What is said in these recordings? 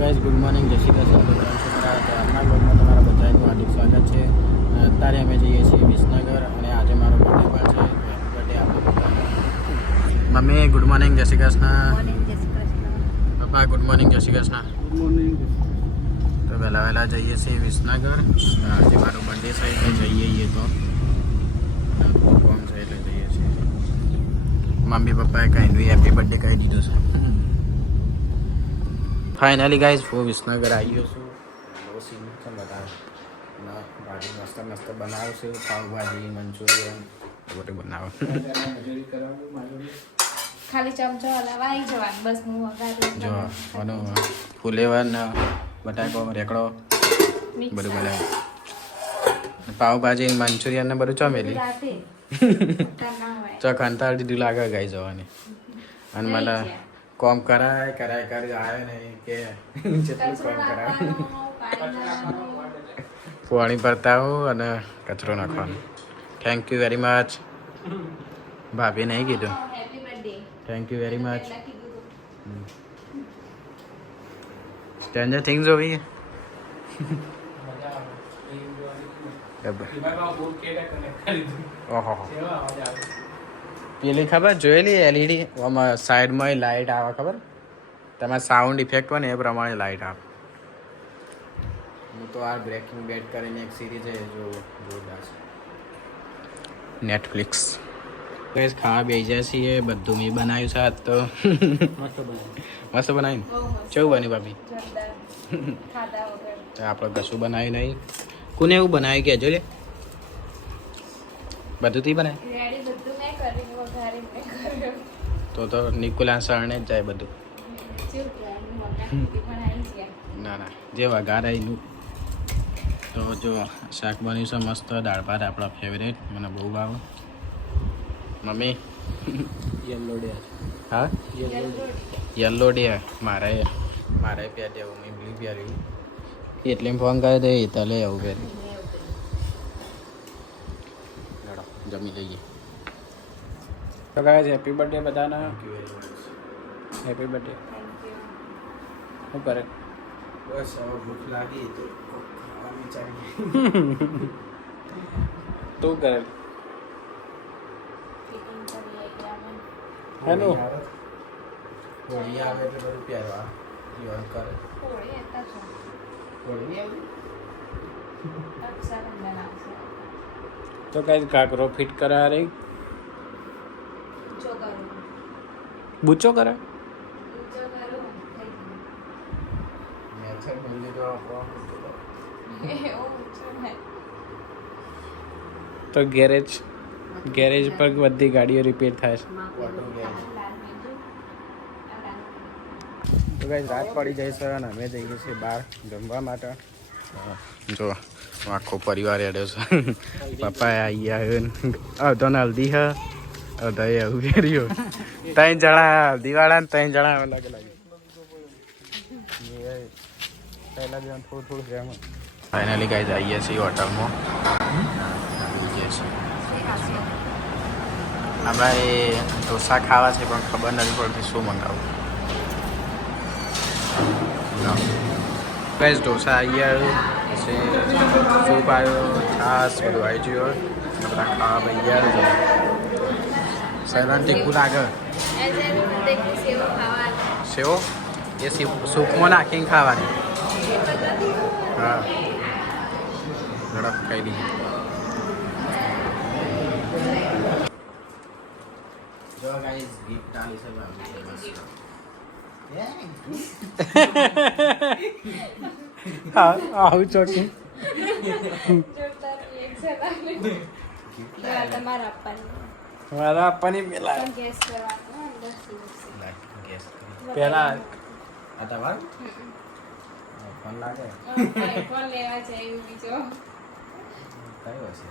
Guys good morning, જય શ્રી કૃષ્ણ. આજના બ્લોગમાં તમારા બધાનું હાર્દિક સ્વાગત છે. અત્યારે અમે જઈએ છીએ વિસનગર અને આજે મારો બર્થડે પણ છે. બર્થડે આપણે બધાનો. મમ્મી ગુડ મોર્નિંગ, જય શ્રી કૃષ્ણ. પપ્પા ગુડ મોર્નિંગ, જય શ્રી કૃષ્ણ. તો વહેલા જઈએ છીએ વિસનગર. આજે મારો બર્થડે છે એટલે જઈએ તો કોમ છે એટલે જઈએ છીએ. મમ્મી પપ્પાએ કહી હેપી બર્થડે કહી દીધો છે. ફાઇનલી ગાઈઝ હું વિસનગર આવી ગયો છું. બહુ સીન છે બધા ભાજી મસ્ત મસ્ત બનાવશે. પાવભાજી, મંચુરિયન બધું બનાવો. ખાલી ચમચો હલાવાઈ જવાનું બસ. હું વગાડું જો આનો ફુલેવર બટાકો રેકડો બધું બનાવે. પાવભાજી, મંચુરિયન ને બધું ચોમેલી ચો કંટાળ દીધું લાગે ગાઈ જવાની. અને મને કોમ કરાય આવ્યો નહીં કે જેટલું કોમ કરાય. પાણી ભરતા હોઉં અને કચરો નાખવાનો. Thank you very much. ભાભી નહીં કીધું thank you very much. Stranger things જોવી ઓહો પેલી ખબર જોયેલી એલઈડી આમાં સાઈડમાં લાઇટ આવે ખબર તમારે સાઉન્ડ ઇફેક્ટ હોય ને એ પ્રમાણે લાઇટ આવે. હું તો આ બ્રેકિંગ બેડ કરીને એક સિરીઝ છે જોરદાર છે નેટફ્લિક્સ. બસ ખાવા બેસી જાય છીએ. બધું મેં બનાવ્યું છે આજ તો. મસ્ત બનાવ્યું. કેવું બન્યું ભાભી? આપણે કશું બનાવ્યું નહીં. કોને એવું બનાવ્યું કહેજો લે. બધું તી બનાય તો નિકુલા શરણે જ જાય બધું. ના જે વઘાર એનું તો જો શાક બન્યું છે મસ્ત. દાળ ભાત આપણા ફેવરેટ, મને બહુ ભાવે. Mummy yellow day. હા યલો ડે મારે પહેર દેવું. મેં બ્લુ પહેર્યું એટલે ફોન કરી દે તલે આવું પહેર્યું. જમી લઈએ. તો ગાઈસ હેપી બર્થડે બધાને. Happy birthday. શું કરે? બસ હવે ભૂખ લાગી તો ખાવા વિચારીએ. તું કરે હેલો હોળી આવે એટલે બધું પહેરવા જીવન કરે. હોળી તો કઈ કાકરો ફિટ કરા રહી બૂચો કરે તો ગેરેજ પર બધી ગાડીઓ રિપેર થાય છે. તો ગાઈસ રાત પડી જાય છે અને અમે જઈએ છીએ બહાર જમવા માટે. જો આખો પરિવાર એડ્યો છે. પપ્પા આવી આવ્યો તો હલ્દી હા અધાએ આવું કર્યું. 3 જણા હલ્દીવાળા ને 3 જણા અલગ અલગ. પહેલા જણ થોડું પ્રેમ. ફાઇનલી ગાઈસ આવીએ છીએ હોટલમાં. અમારે ઢોસા ખાવા છે પણ ખબર નથી પડતી શું મંગાવું. ગાઈસ ઢોસા આવી આવ્યું પછી સૂપ આવ્યો, છાસ બધું આવી ગયું. બધા ખાવા ભાઈ ગયા છે. સહેલાન તીખું લાગે. સેવો એ સૂપમાં નાખીને ખાવાની. હા ઝડપ ખાઈ દઈએ. જો ગાઈસ ગિફ્ટ આલી છે આવું ચોકી મારા આપવાની પેલા આ તમારું ફોન લાગે ફોન લેવા છે એવું બીજો કયો હશે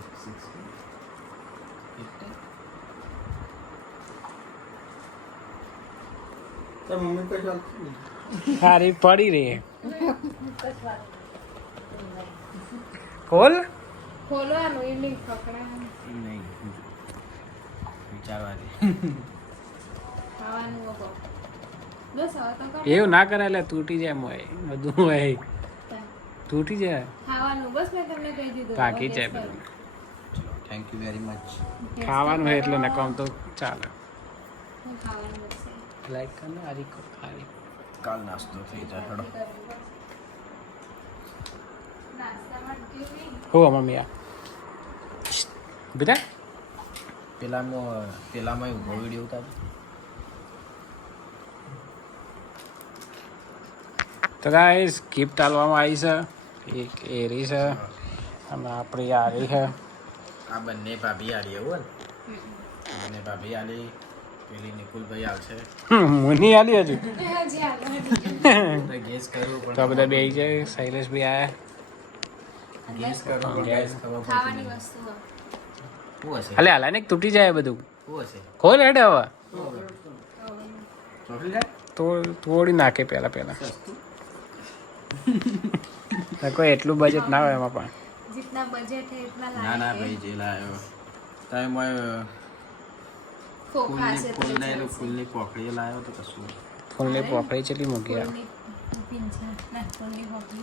6 મમ્મી કોઈ ચાલતી સારી પડી રહી. ખોલવાનું એ નહીં પકડવાનું નહીં વિચારવા દે. ખાવાનું બસ હવે તો કરો. એવું ના કરે એટલે તૂટી જાય મોય બધું હોય તૂટી જાય ખાવાનું બસ મેં તમને કહી દીધું પાકી હવે જાય guess બધું ચલો થેન્ક યુ વેરી મચ કરો. ખાવાનું હોય એટલે નકામ તો ચાલે હું ખાવાનું બનશે. લાઈક કરને આરી કો ખારી કાલ નાસ્તો થઈ જાય હેડો નાસ્તામાં કેવી હો મમ્મી આ બેટા પેલામાં ઊભો વિડીયો ઉતાર તો ગાઈસ ગિફ્ટ આલવામાં આવી છે એક એરી છે અને આપણી આ રહી છે આ બંને ભાભી આલી એવું ને બંને ભાભી આલી પેલી નિકુલભાઈ આવશે મુની આલી હજુ હજી આગળ ગેસ કરવું તો આ બધા બે છે શૈલેષ બી આયા ગેસ કરવું પણ guys ખબર ખાવાની પડતી વસ્તુઓ નહીં. શું હશે અલે હાલા ને તૂટી જાય બધું શું હશે ખોલ હેડ હવે ચોકલેટ તો તોડી નાખે પહેલા કોઈ એટલું બજેટ ના હોય એમાં પણ जितना बजट है इतना ના ના लाएंगे ભાઈ જે લાવ્યો તમે મોય खोखा से ફૂલની પોખડી લાવ્યો તો કશું ફૂલની પોખડી ચેટલી મૂકી આ फूलनी पिंचा ना फूलनी पकड़ी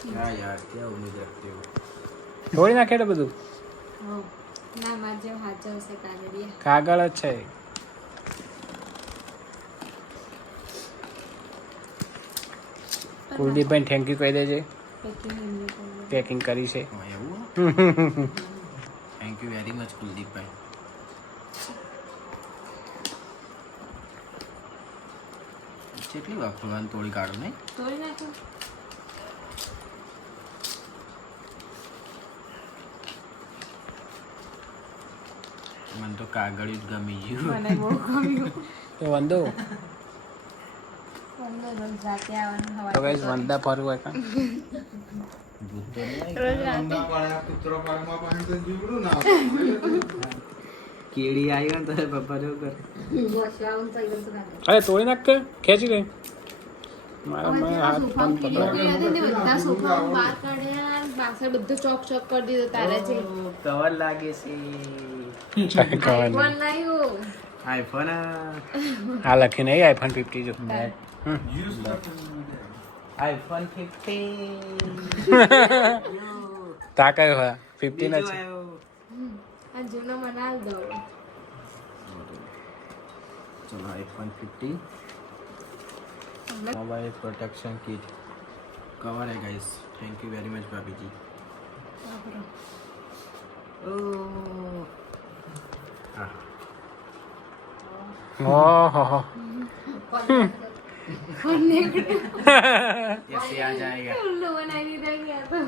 क्या यार क्या उम्मीद रखते हो તોડી નાખે એટલે બધું हो ना मार जो हाथ से कागड़िया કાગળ જ છે કુલદીપભાઈ થેન્ક યુ કહી દેજે पैकिंग हमने कर પેકિંગ કરી છે હા, એવું થેન્ક યુ વેરી મચ કુલદીપભાઈ કેટલી વાર ખોલવાનું તોડી કાઢો નહીં तोड़ी ना तो મને તો કાગળિયું જ ગમી ગયું મને બહુ ગમ્યું તો વંદો અંદર રોજ રાતે આવવાનું તો હવા ગાઈસ વંદા ફરવું હોય કાં ભૂત તો નહીં રોજ રાતે કેડી આવી ને તો પપ્પા જો કર બસવાનું થઈ ગયું હતું અરે તોડી નાખ કે ખેંચી લે મારા મને હાથ ફોન પકડો બધા સોફા બહાર કાઢ્યા પાછળ બધું ચોક ચોક કરી દીધો તારે છે કવર લાગે છે કવર ફોન લાવ્યો આઈફોન આ લખી નહીં આઈફોન 50 જો આઈફોન 15 તા કયો હા 15 જ છે આ જૂનો મનાલ દો ચલો iPhone 15 mobile protection kit cover है guys thank you very much भाभी जी ઓહો कैसे आ जाएगा उल्लू बनाई दी गया तो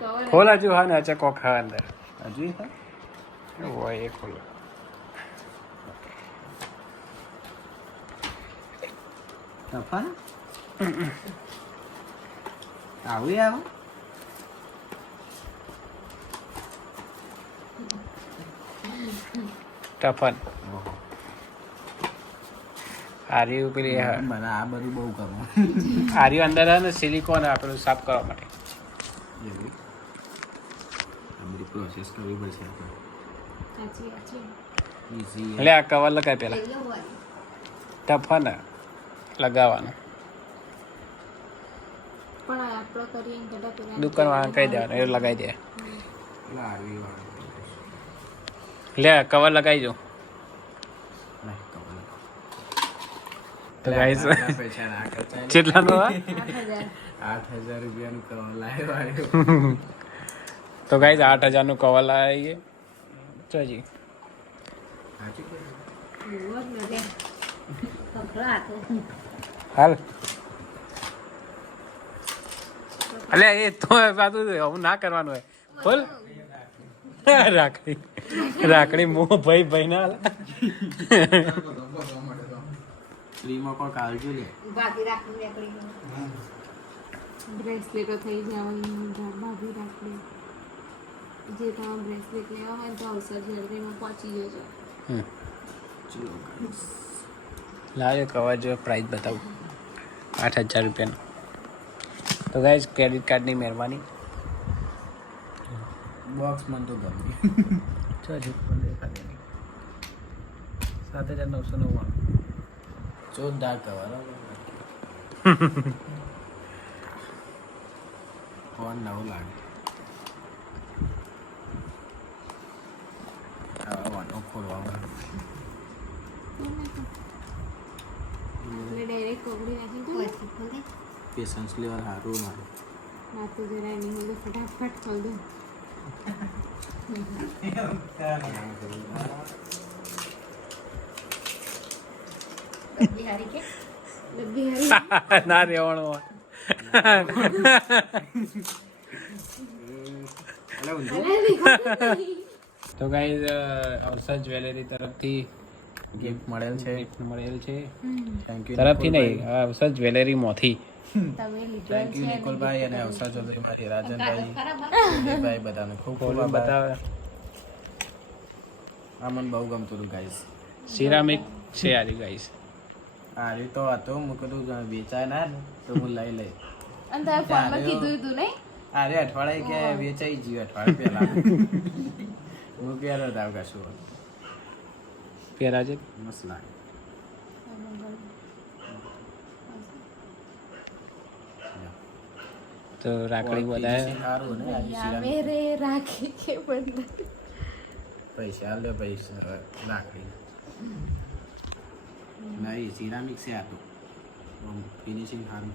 कवर ખોલ હજુ હા ને અચા કોક હા અંદર अजय था ઓય એ ખોલો तफन आवी आव ટફન આર્યું પેલી મને આ બધું બહુ ગમે આર્યું અંદર હે ને સિલિકોન આપેલું સાફ કરવા માટે એવું આ બધી પ્રોસેસ કરવી પડશે આપણે अच्छी अच्छी ઈઝી એટલે આ કવર લગાય પેલા ये हुआ ટફન લગાવવાનું પણ આપણો કરીએ ને કદાચ પેલા દુકાનવાળાને કહી દેવાનું એ લગાવી દે લાવી વાળો લે કવર લગાવી દો નહીં કવર તો ગાઈસ પૈસા ના ખર્ચાય કેટલાનો આ 8,000 8,000 રૂપિયાનું કવર લાવ્યો તો ગાઈસ 8,000 નું કવર લાવીએ ચોજી સાચું કહ્યું? बहुत लगे पकड़ा तो હાલ અલે એ તો પાછું હું ના કરવાનું હોય બોલ રાખડી રાખડી મો ભાઈ ભાઈ ના હાલ ફ્રીમાં કોઈ કાળજો લે बाकी રાખડી રાખડી બ્રેસલેટો થઈ જવાની ભાભી રાખડી જે તમે બ્રેસલેટ લેવા હોય તો અવસર જ્વેલરીમાં પહોંચી જજો ચલો guys. લાવ્યો કવર જો પ્રાઇસ બતાવું 8,000 રૂપિયાનું તો ગાઈસ ક્રેડિટ કાર્ડની મહેરબાની બોક્સ મને તો ગમ્યું ચોજી 7,999 જોરદાર કવર ફોન નવું લાગે વાટો ખોલવા એટલે ડાયરેક્ટ કોગળી નાખી દો. પેશન્સ લેવલ સારું મારું ના તો જરાય નહીં હોય તો ફટાફટ ખોલ દો. ડબ્બી હારી ના રહેવાનું હોય. તો ગાઈઝ અવસર જ્વેલરી તરફથી ગિફ્ટ મળેલ છે ગિફ્ટ મળેલ છે. થેન્ક યુ તરફથી નહીં અવસર જ્વેલરીમાંથી. તમે લીધો થેન્ક યુ નિકુલભાઈ અને અવસર ચૌધરીભાઈ રાજનભાઈ ભાઈ બધાને ખૂબ ખૂબ આભાર. બતાવે આ મને બહુ ગમતું હતું ગાઈસ સિરામિક છે આરી ગાઈઝ. આ તો હતો હું કીધું વેચાય ના ને તો હું લઈ લઈ અને તારે ફોનમાં કીધું તું નહીં? અરે અઠવાડિયે કે વેચાઈ ગયું અઠવાડિયે પહેલા હું પહેરો તાવ કશું પહેરા છે મસ્ત લાગે તો રાખડી વધારે સારું ને આ યા મેરે રાખી કે બંધન. પૈસા લે પૈસા રાખડી નહીં સિરામિક છે આ તો ફિનિશિંગ સારું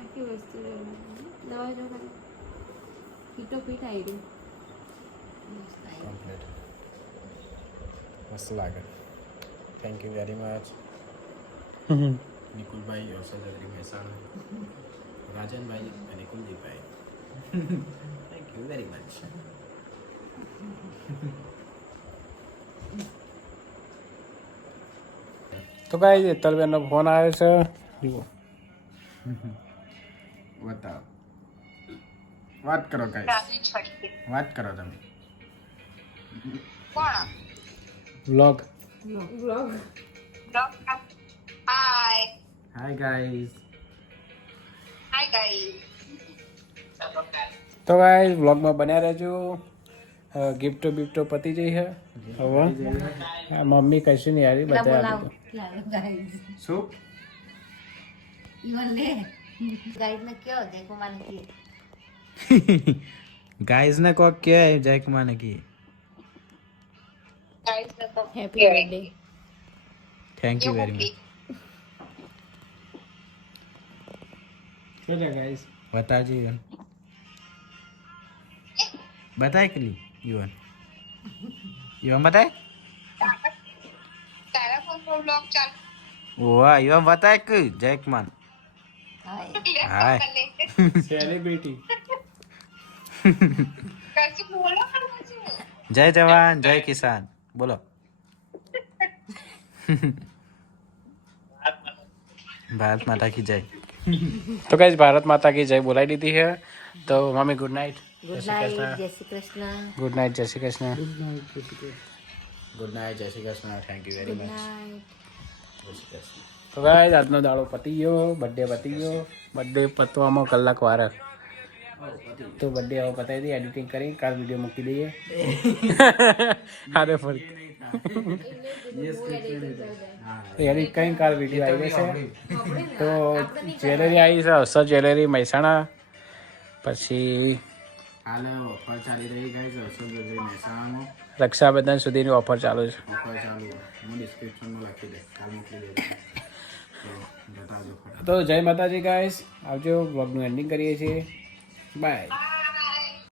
આખી વસ્તુ દવા જો ખાલી પીટો પીટ આવી રહ્યું. કમ્પ્લીટ મસ્ત લાગે thank you very much Nikulbhai અવસર ચૌધરી મહેસાણા રાજનભાઈ અને કુલદીપભાઈ થેન્ક યુ વેરી મચ તો ગાઈઝ હેતલબેનનો ફોન આવ્યો છે જુઓ. બતાવો વાત કરો ગાઈસ વાત કરો તમે વ્લોગ હાય ગાઈસ તો ગાઈઝ વ્લોગમાં બન્યા રહેજો. ગિફ્ટો બિફ્ટો પતી જઈ છે હવે. આ મમ્મી કશું નહીં આવી બતાવ્યા બધું. શું ગાઈસ ને કોક કે જય કુમાર ને કી happy birthday. Thank you very much શું છે ગાઈઝ? બતાવજો યુવન બતાય કલી યુવન યુવન બતાય વાહ યુવન બતાય કે જય કુમાર હાય સેલિબ્રિટી. જય જવાન જય કિસાન બોલો ભારત માતા કી જય તો ગાઈઝ ભારત માતા કી જય બોલાવી દીધી છે. તો mummy good night. Good night, જય શ્રી કૃષ્ણ. ગુડ નાઇટ, જય શ્રી કૃષ્ણ. ગુડ નાઇટ જય Shri Krishna thank you very much night. જય શ્રી કૃષ્ણ તો ગાઈઝ આજનો દાડો પતી ગયો. બર્થડે પતી ગયો. બર્થડે પતવામાં કલાક વાર. તો બર્થડે હવે પતાવી દઈએ એડિટિંગ કરી કાલ વિડીયો મૂકી દઈએ. અરે ફરી એડિટ કરીને કાલ વિડીયો આવી જશે. તો જ્વેલરી આવી છે અવસર જ્વેલરી મહેસાણા. પછી હાલ ઓફર ચાલી રહી ગાઈસ અવસર ચૌધરી મહેસાણામાં રક્ષાબંધન સુધીની ઓફર ચાલુ છે. ઓફર ચાલુ હું ડિસ્ક્રિપ્શનમાં લખી દઈશ કાલ મોકલી દેજો તો બતાવજો તો જય માતાજી ગાઈસ આવજો. બ્લોગનું એન્ડિંગ કરીએ છીએ. બાય.